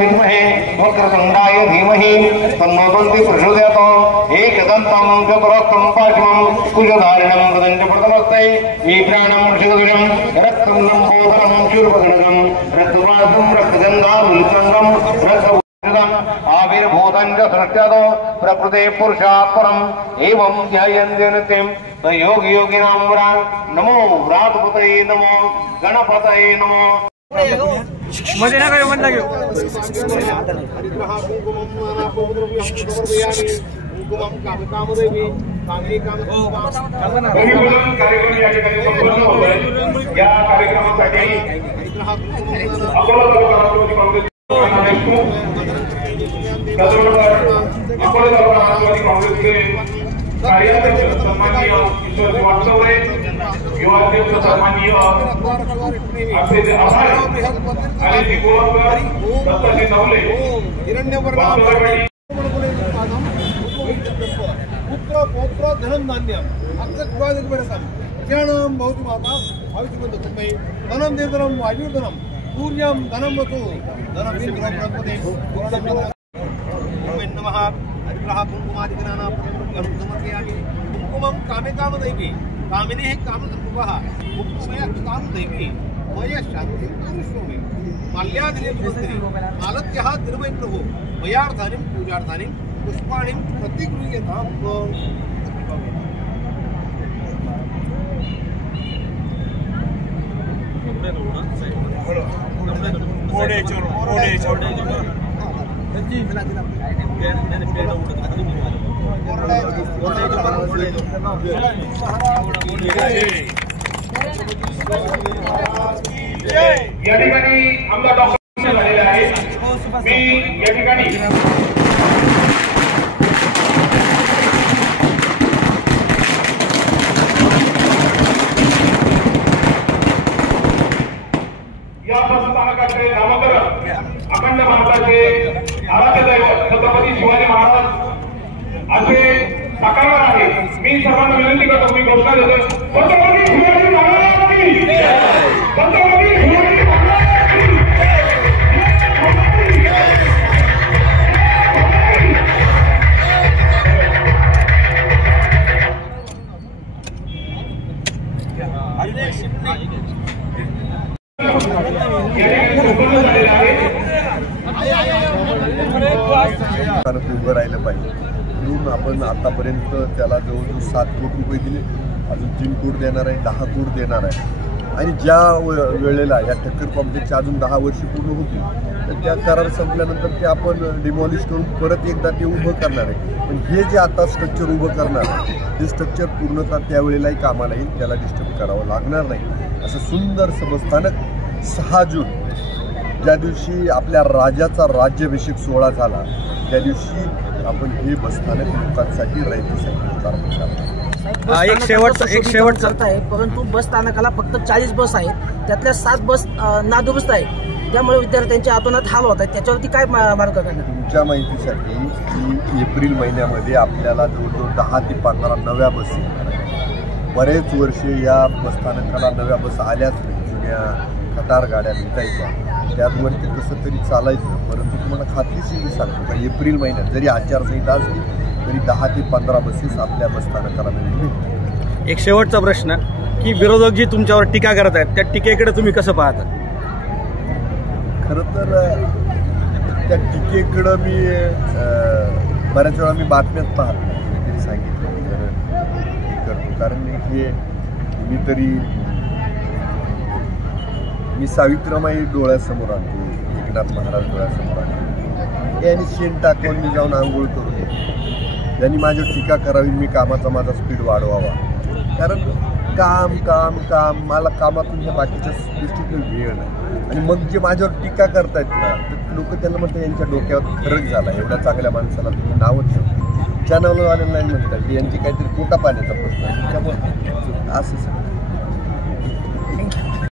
विद्महे वक्रतुंडाय धीमहि तन्नो दन्ति प्रचोदयात्। एकदन्तं चतुरस्रं पाशमं कुशधारिणं वदन्तप्रतमस्ते वीप्राणं ऋषिगदुषं रक्तं लम्बोदरं शूर्पगणकं रक्तवासं रक्तगन्धामुल्कङ्गं रक्तभूषितम् आविर्भूतं च सृष्ट्यात् प्रकृते पुरुषात् परम् एवं ध्यायन्ति नित्यं योगियोगिनां वरा। नमो व्रातपतये नमो गणपतये नमो। मध्ये ना काय म्हणता घेऊ सन्माननीय ईश्वर वास्तवरे युवाध्यक्ष सन्माननीय आपले आभार आणि दिगोळकर दत्ताजी नवले पुत्र पौत्र धनं धान्यम अक्षरं ज्ञानं भवतु माता आयुष्यवन्त तस्मै धनं निर्धनं आयुर्धनं सूर्यं धनं वतु धनं विन्द्रं ब्रह्मदे नमः अनुग्रह कुंकुमादिगणानां समर्पयामि। कुंकुमं कामे कामदैवी कामिने कामसंभवः कुंकुमया कामदैवी मया शान्तिं करिष्यामि। माल्यादिलेपनस्ते मालत्यः तिरुमय प्रभु मयार्थानि पूजार्थानि पुष्पाणि प्रतिगृह्यताम्। या ठिकाणी आमचा डॉक्टर झालेला आहे। मी या ठिकाणी या बसस्थानकाचे नामकरण अखंड भारताचे आराध्य दैवत छत्रपती शिवाजी महाराज असे साकारणार आहे। मी सर्वांना विनंती करतो, मी घोषणा देतो, छत्रपती शिवाजी महाराज की जय, छत्रपती शिवाजी महाराज की उभं राहिलं पाहिजे म्हणून आपण आतापर्यंत त्याला जवळजवळ 7 कोटी रुपये दिले, अजून 3 कोटी देणार आहे, 10 कोटी देणार आहे। आणि ज्या वेळेला या ठक्कर कॉम्प्लेक्सच्या अजून 10 वर्ष पूर्ण होतील तर त्या करार संपल्यानंतर ते आपण डिमॉलिश करून परत एकदा ते उभं करणार आहे। पण हे जे आता स्ट्रक्चर उभं करणार आहे ते स्ट्रक्चर पूर्णतः त्यावेळेलाही कामाला येईल, त्याला डिस्टर्ब करावं लागणार नाही। असं सुंदर बसस्थानक 6 जून ज्या दिवशी आपल्या राजाचा राज्याभिषेक सोहळा झाला त्या दिवशी आपण हे बसस्थानक लोकांसाठी रहिवाशांसाठी प्रारंभ करतो। एक शेवटचा आहे, परंतु बस स्थानकाला फक्त 40 बस आहेत, त्यातल्या 7 बस नादुरुस्त आहेत, त्यामुळे विद्यार्थ्यांच्या आतोनात हाल होत आहेत। त्याच्यावरती काय मार्ग करणार? तुमच्या माहितीसाठी की एप्रिल महिन्यामध्ये आपल्याला जवळजवळ 10 ते 15 नव्या बस येणार आहेत। बरेच वर्षे या बसस्थानकाला नव्या बस आल्याच नाही, जुन्या खटार गाड्या भेटायच्या, त्यावरती कसं तरी चालायचं। परंतु तुम्हाला खात्रीशीर सांगतो का एप्रिल महिन्यात जरी आचारसंहिता असली तरी 10 ते 15 बसेस आपल्या बसस्थानकाला मिळतील। एक शेवटचा प्रश्न की विरोधक जी तुमच्यावर टीका करत आहेत त्या टीकेकडे तुम्ही कसं पाहता? खरं तर त्या टीकेकडं मी बऱ्याच वेळा मी बातम्यात पाहत नाही, सांगितलं तर हे करतो, कारण हे मी सावित्रीमाई डोळ्यासमोर आणतो, एकनाथ महाराज डोळ्यासमोर आणतो, यांनी शेण टाकून मी जाऊन आंघोळ करून येतो, त्यांनी माझ्यावर टीका करावी, मी कामाचा माझा स्पीड वाढवावा, कारण काम काम काम मला कामातून ह्या बाकीच्या गोष्टीतून वेळ नाही। आणि मग जे माझ्यावर टीका करतायत ना तर लोक त्यांना म्हणतात यांच्या डोक्यावर फरक झाला, एवढ्या चांगल्या माणसाला तुम्ही नावं ठेवता, चॅनलवाल्यांना म्हणतात की यांची काहीतरी पोटा पाण्याचा प्रश्न आहे, त्यामुळे असं